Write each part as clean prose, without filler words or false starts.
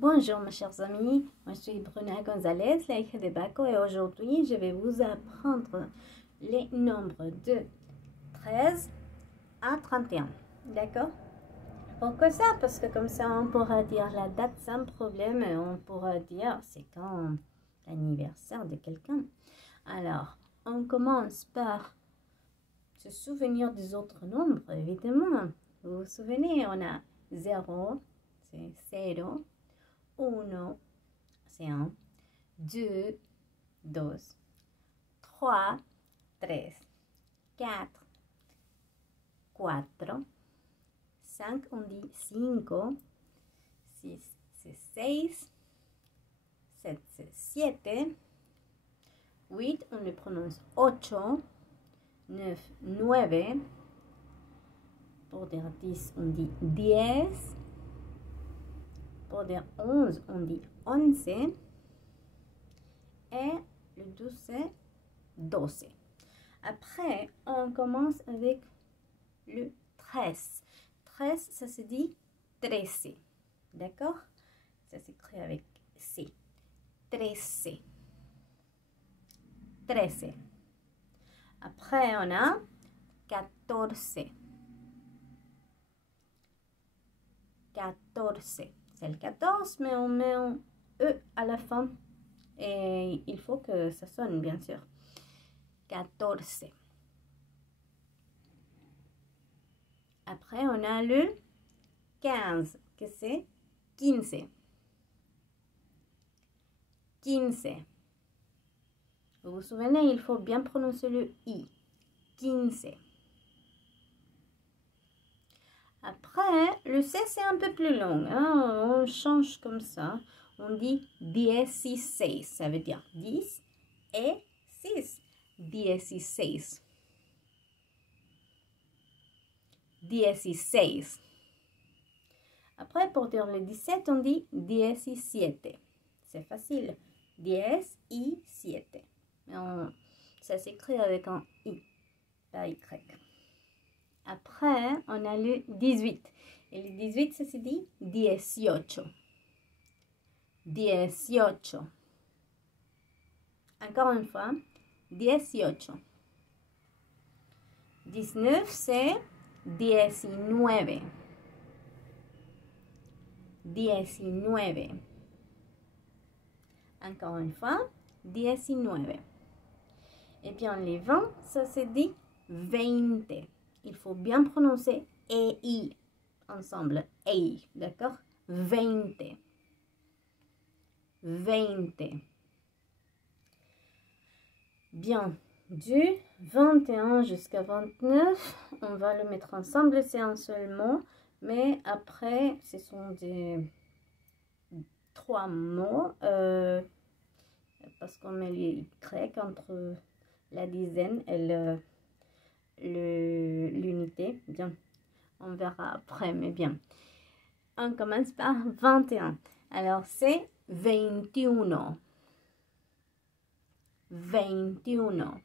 Bonjour mes chers amis, moi je suis Bruna Gonzalez, la hija de Baco, et aujourd'hui je vais vous apprendre les nombres de 13 à 31, d'accord? Pourquoi ça? Parce que comme ça on pourra dire la date sans problème, et on pourra dire c'est quand l'anniversaire de quelqu'un. Alors, on commence par se souvenir des autres nombres, évidemment. Vous vous souvenez, on a 0, c'est 0. 1, c'est 1, 2, 2, 3, 3, 4, 4, 5, on dit 5, 6, c'est 6, 7, c'est 7, 8, on le prononce 8, 9, 9, pour dire 10, on dit 10, pour dire 11, on dit 11, et le 12, c'est 12. Après, on commence avec le 13. 13, ça se dit 13. D'accord? Ça s'écrit avec C. 13. 13. Après, on a 14. 14. C'est le 14, mais on met un E à la fin. Et il faut que ça sonne, bien sûr. 14. Après, on a le 15, que c'est 15. 15. Vous vous souvenez, il faut bien prononcer le I. 15. Après, le C, c'est un peu plus long. Hein? On change comme ça. On dit 16. Ça veut dire 10 et 6. 16. 16. Après, pour dire le 17, on dit 17. C'est facile. 17. Ça s'écrit avec un I, pas Y. Après, on a le 18. Et le 18, ça se dit 18. 18. Encore une fois, 18. 19, c'est 19. 19. Encore une fois, 19. Et bien, les 20, ça se dit 20. Il faut bien prononcer EI ensemble. EI, d'accord? 20. 20. Bien, du 21 jusqu'à 29, on va le mettre ensemble, c'est un seul mot. Mais après, ce sont des 3 mots. Parce qu'on met les Y entre la dizaine et l'unité. Bien, on verra après, mais bien. On commence par 21. Alors, c'est 21. 21.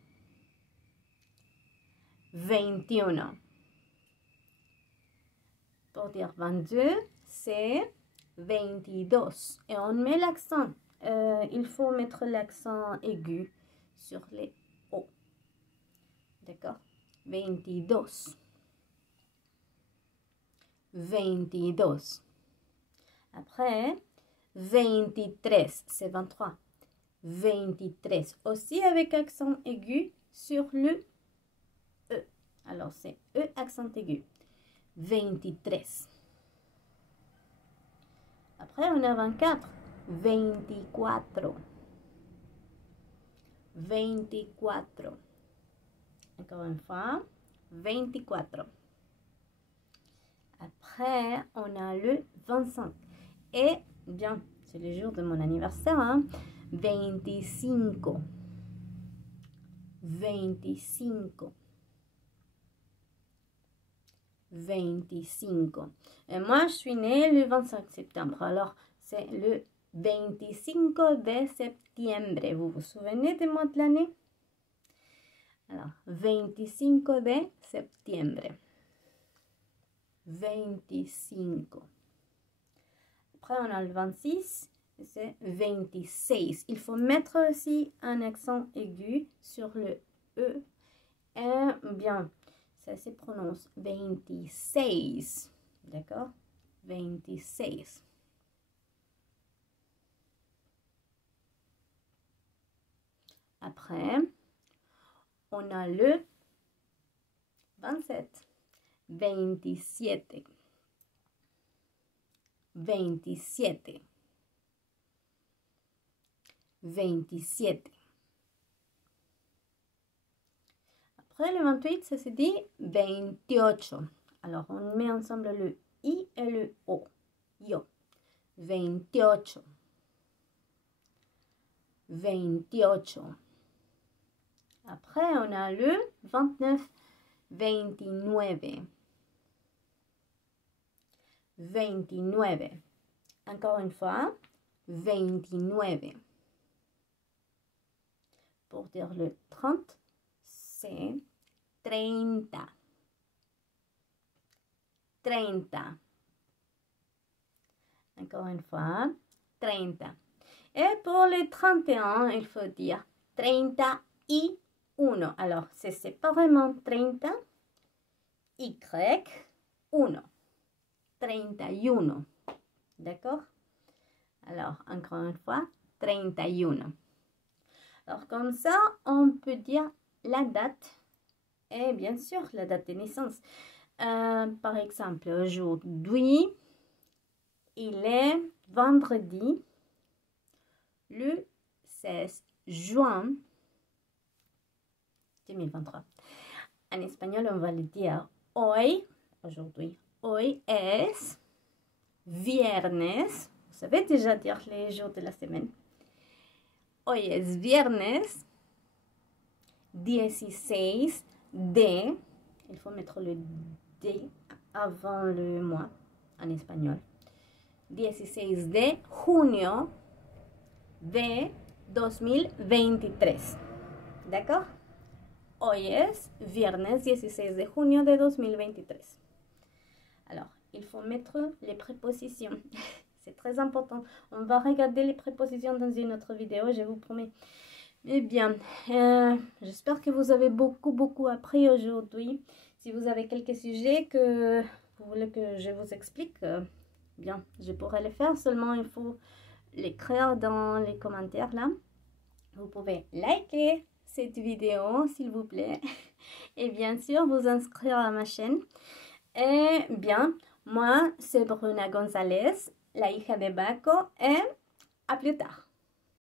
21. Pour dire 22, c'est 22. Et on met l'accent. Il faut mettre l'accent aigu sur les O. D'accord? 22. 22. Après, 23, c'est 23. 23. Aussi avec accent aigu sur le E. Alors, c'est E accent aigu. 23. Après, on a 24. 24. 24. Encore une fois, 24. Après, on a le 25. Et, bien, c'est le jour de mon anniversaire, hein? 25. 25. 25. Et moi, je suis née le 25 septembre. Alors, c'est le 25 de septembre. Vous vous souvenez du mois de l'année? Alors, 25 de septembre. 25. Après, on a le 26, c'est 26. Il faut mettre aussi un accent aigu sur le E. Et bien, ça se prononce 26. D'accord? 26. Après, on a le 27. 27. 27. 27. Après le 28, ça se dit 28. Alors, on met ensemble le I et le O. Yo. 28. 28. Après, on a le 29. 29. 29. Encore une fois, 29. Pour dire le 30, c'est 30. 30. Encore une fois, 30. Et pour le 31, il faut dire 31. Alors, c'est séparément 30, Y, 1. 31. D'accord? Alors, encore une fois, 31. Alors, comme ça, on peut dire la date et bien sûr la date de naissance. Par exemple, aujourd'hui, il est vendredi, le 16 juin 2023. En espagnol, on va le dire hoy, aujourd'hui. Hoy es viernes. Vous savez déjà dire les jours de la semaine. Hoy es viernes 16 de, il faut mettre le D avant le mois en espagnol. 16 de junio de 2023. D'accord? Hoy es viernes 16 de junio de 2023. Alors, il faut mettre les prépositions. C'est très important. On va regarder les prépositions dans une autre vidéo, je vous promets. Eh bien, j'espère que vous avez beaucoup appris aujourd'hui. Si vous avez quelques sujets que vous voulez que je vous explique, bien, je pourrais les faire. Seulement, il faut l'écrire dans les commentaires là. Vous pouvez liker cette vidéo, s'il vous plaît. Et bien sûr, vous inscrire à ma chaîne. Et bien, moi, c'est Bruna González, la hija de Baco. Et à plus tard.